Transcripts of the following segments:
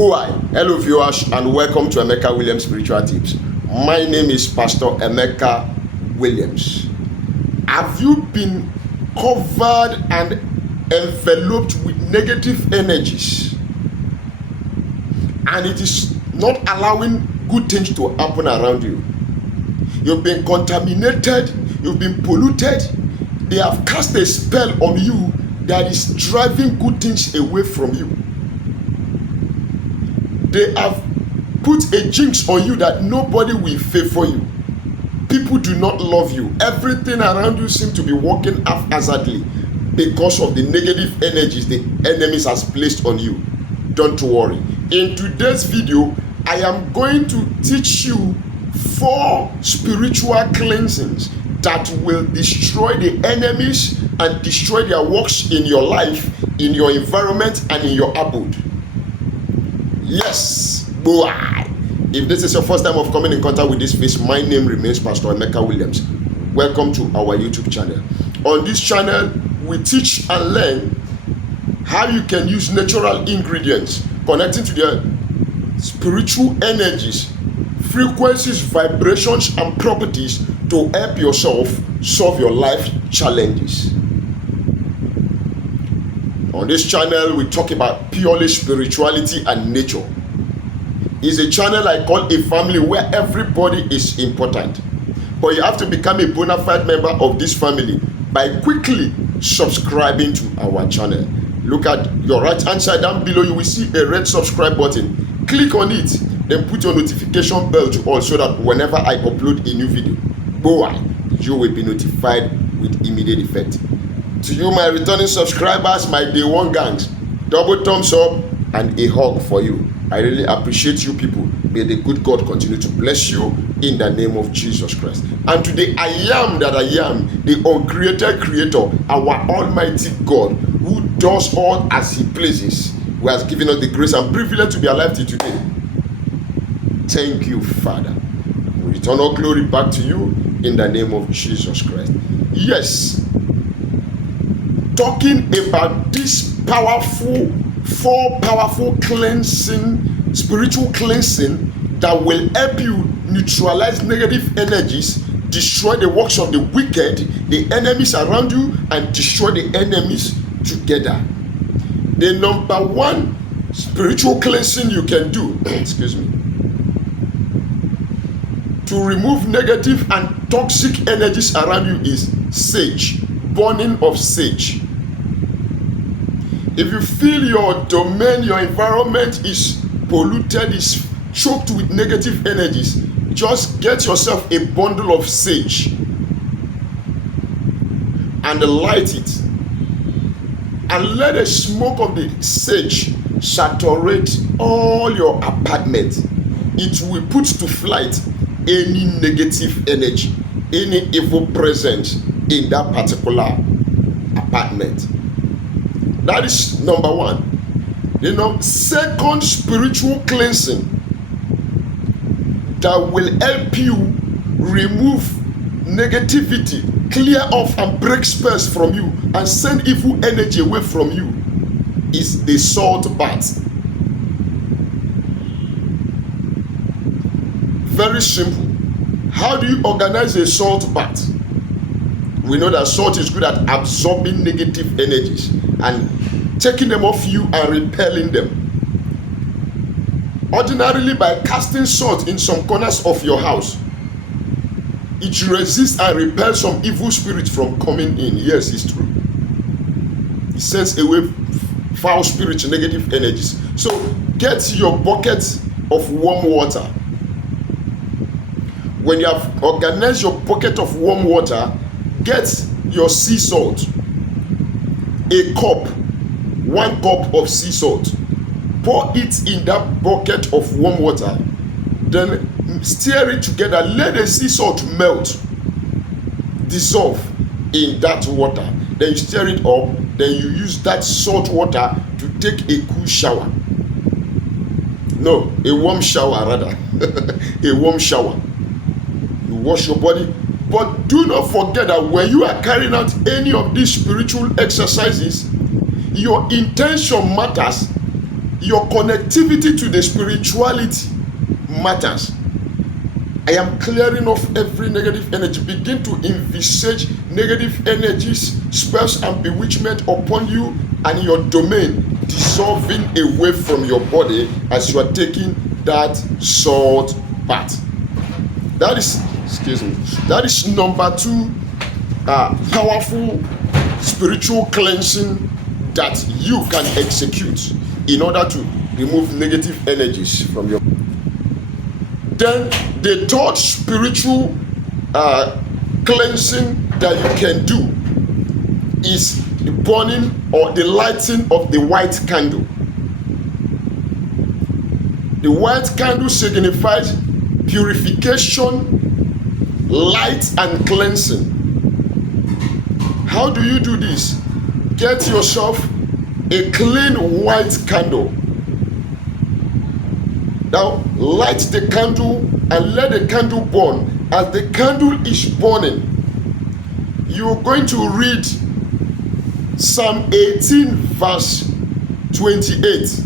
Boy, hello viewers and welcome to Emeka Williams Spiritual Tips. My name is Pastor Emeka Williams. Have you been covered and enveloped with negative energies and it is not allowing good things to happen around you? You've been contaminated, you've been polluted, they have cast a spell on you that is driving good things away from you. They have put a jinx on you that nobody will favor you. People do not love you. Everything around you seems to be working haphazardly because of the negative energies the enemies has placed on you. Don't worry. In today's video, I am going to teach you 4 spiritual cleansings that will destroy the enemies and destroy their works in your life, in your environment, and in your abode. Yes, boy. If this is your first time of coming in contact with this face, my name remains Pastor Emeka Williams. Welcome to our YouTube channel. On this channel, we teach and learn how you can use natural ingredients connecting to their spiritual energies, frequencies, vibrations, and properties to help yourself solve your life challenges. On this channel, we talk about purely spirituality and nature. It's a channel I call a family where everybody is important. But you have to become a bona fide member of this family by quickly subscribing to our channel. Look at your right hand side down below, you will see a red subscribe button. Click on it, then put your notification bell to on so that whenever I upload a new video, boy, you will be notified with immediate effect. To you, my returning subscribers, my day one gangs, double thumbs up and a hug for you. I really appreciate you people. May the good God continue to bless you in the name of Jesus Christ. And today, I am that I am, the uncreated creator, our almighty God, who does all as he pleases, who has given us the grace and privilege to be alive till today. Thank you, Father. We return all glory back to you in the name of Jesus Christ. Yes, talking about this powerful 4 powerful cleansing, spiritual cleansing that will help you neutralize negative energies, destroy the works of the wicked, the enemies around you, and destroy the enemies together. The number 1 spiritual cleansing you can do, excuse me, to remove negative and toxic energies around you is sage, burning of sage. If you feel your domain, your environment is polluted, is choked with negative energies, just get yourself a bundle of sage and light it. And let the smoke of the sage saturate all your apartment. It will put to flight any negative energy, any evil presence in that particular apartment. That is number 1. Second spiritual cleansing that will help you remove negativity, clear off and break spells from you and send evil energy away from you is the salt bath. Very simple. How do you organize a salt bath? We know that salt is good at absorbing negative energies and taking them off you and repelling them. Ordinarily, by casting salt in some corners of your house, it resists and repels some evil spirits from coming in. Yes, it's true. It sends away foul spirits, negative energies. So get your bucket of warm water. When you have organized your bucket of warm water, get your sea salt, a cup, 1 cup of sea salt. Pour it in that bucket of warm water. Then stir it together. Let the sea salt melt, dissolve in that water. Then you stir it up. Then you use that salt water to take a cool shower. No, a warm shower rather. A warm shower. You wash your body. But do not forget that when you are carrying out any of these spiritual exercises, your intention matters your connectivity to the spirituality matters. I am clearing off every negative energy. Begin to envisage negative energies, spells and bewitchment upon you and your domain dissolving away from your body as you are taking that salt bath. That is number 2 powerful spiritual cleansing that you can execute in order to remove negative energies from your. Then the third spiritual cleansing that you can do is the burning or the lighting of the white candle. The white candle signifies purification, light, and cleansing. How do you do this? Get yourself a clean white candle. Now light the candle and let the candle burn. As the candle is burning, you're going to read Psalm 18 verse 28.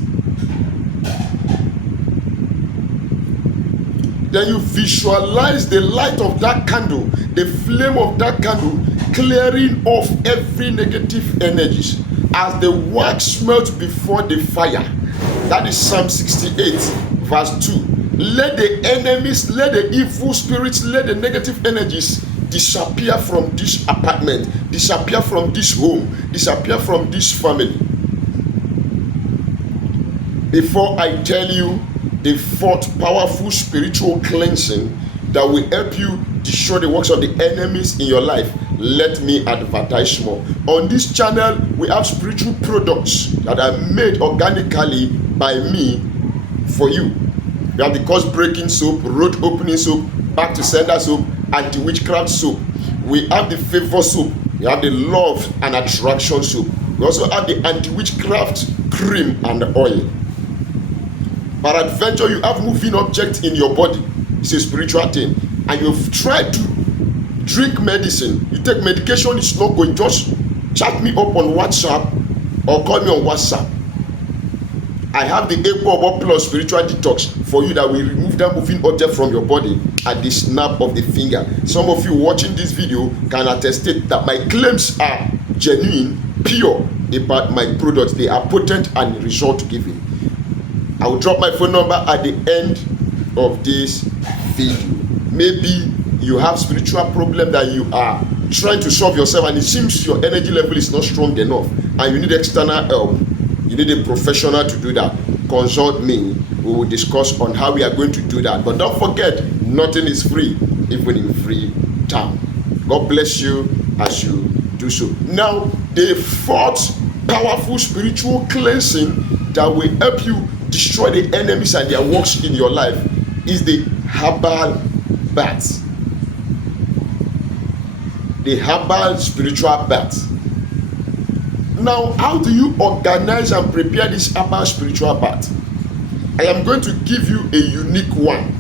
Then you visualize the light of that candle, the flame of that candle, clearing off every negative energies as the wax melts before the fire. That is Psalm 68 verse 2. Let the enemies, let the evil spirits, let the negative energies disappear from this apartment, disappear from this home, disappear from this family. Before I tell you the fourth powerful spiritual cleansing that will help you destroy the works of the enemies in your life, let me advertise more. On this channel, we have spiritual products that are made organically by me for you. We have the curse breaking soap, road opening soap, back to sender soap, anti-witchcraft soap. We have the favor soap. We have the love and attraction soap. We also have the anti-witchcraft cream and oil. Peradventure, you have moving objects in your body. It's a spiritual thing. And you've tried to drink medicine. You take medication, it's not going. Just chat me up on WhatsApp or call me on WhatsApp. I have the Equal Plus spiritual detox for you that will remove that moving object from your body at the snap of the finger. Some of you watching this video can attest that my claims are genuine, pure about my products. They are potent and result giving. I will drop my phone number at the end of this video. Maybe you have spiritual problem that you are trying to solve yourself and it seems your energy level is not strong enough and you need external help. You need a professional to do that. Consult me. We will discuss on how we are going to do that. But don't forget, nothing is free, even in free town. God bless you as you do so. Now, the fourth powerful spiritual cleansing that will help you destroy the enemies and their works in your life is the herbal bath. The herbal spiritual bath. Now, how do you organize and prepare this herbal spiritual bath? I am going to give you a unique one.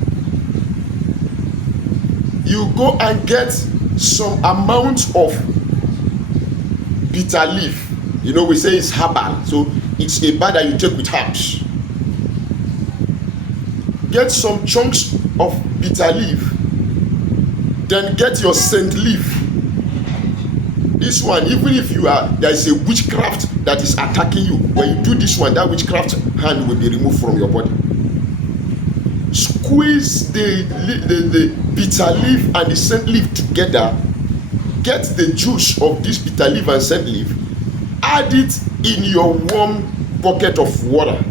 You go and get some amount of bitter leaf. You know, we say it's herbal, so it's a bath that you take with herbs. Get some chunks of bitter leaf, then get your scent leaf. This one, even if there is a witchcraft that is attacking you, when you do this one, that witchcraft hand will be removed from your body. Squeeze the bitter leaf and the scent leaf together. Get the juice of this bitter leaf and scent leaf. Add it in your warm bucket of water.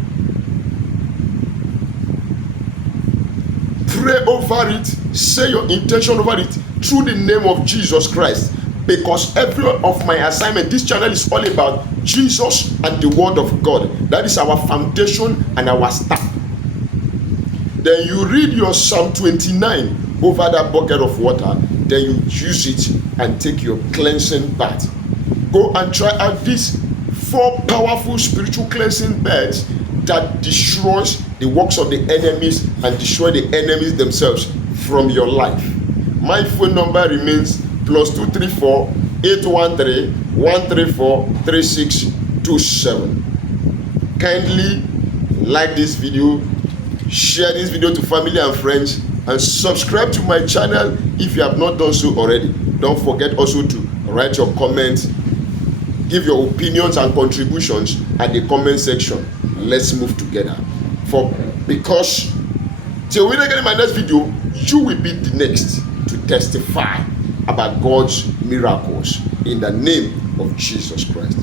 Pray over it. Say your intention over it through the name of Jesus Christ. Because every of my assignment, this channel is all about Jesus and the Word of God. That is our foundation and our staff. Then you read your Psalm 29 over that bucket of water. Then you use it and take your cleansing bath. Go and try out these 4 powerful spiritual cleansing baths that destroys the works of the enemies and destroy the enemies themselves from your life. My phone number remains +234 813 134 3627. Kindly like this video, share this video to family and friends, and subscribe to my channel if you have not done so already. Don't forget also to write your comments, give your opinions and contributions at the comment section. Let's move together. Because till we get in my next video, you will be the next to testify about God's miracles in the name of Jesus Christ.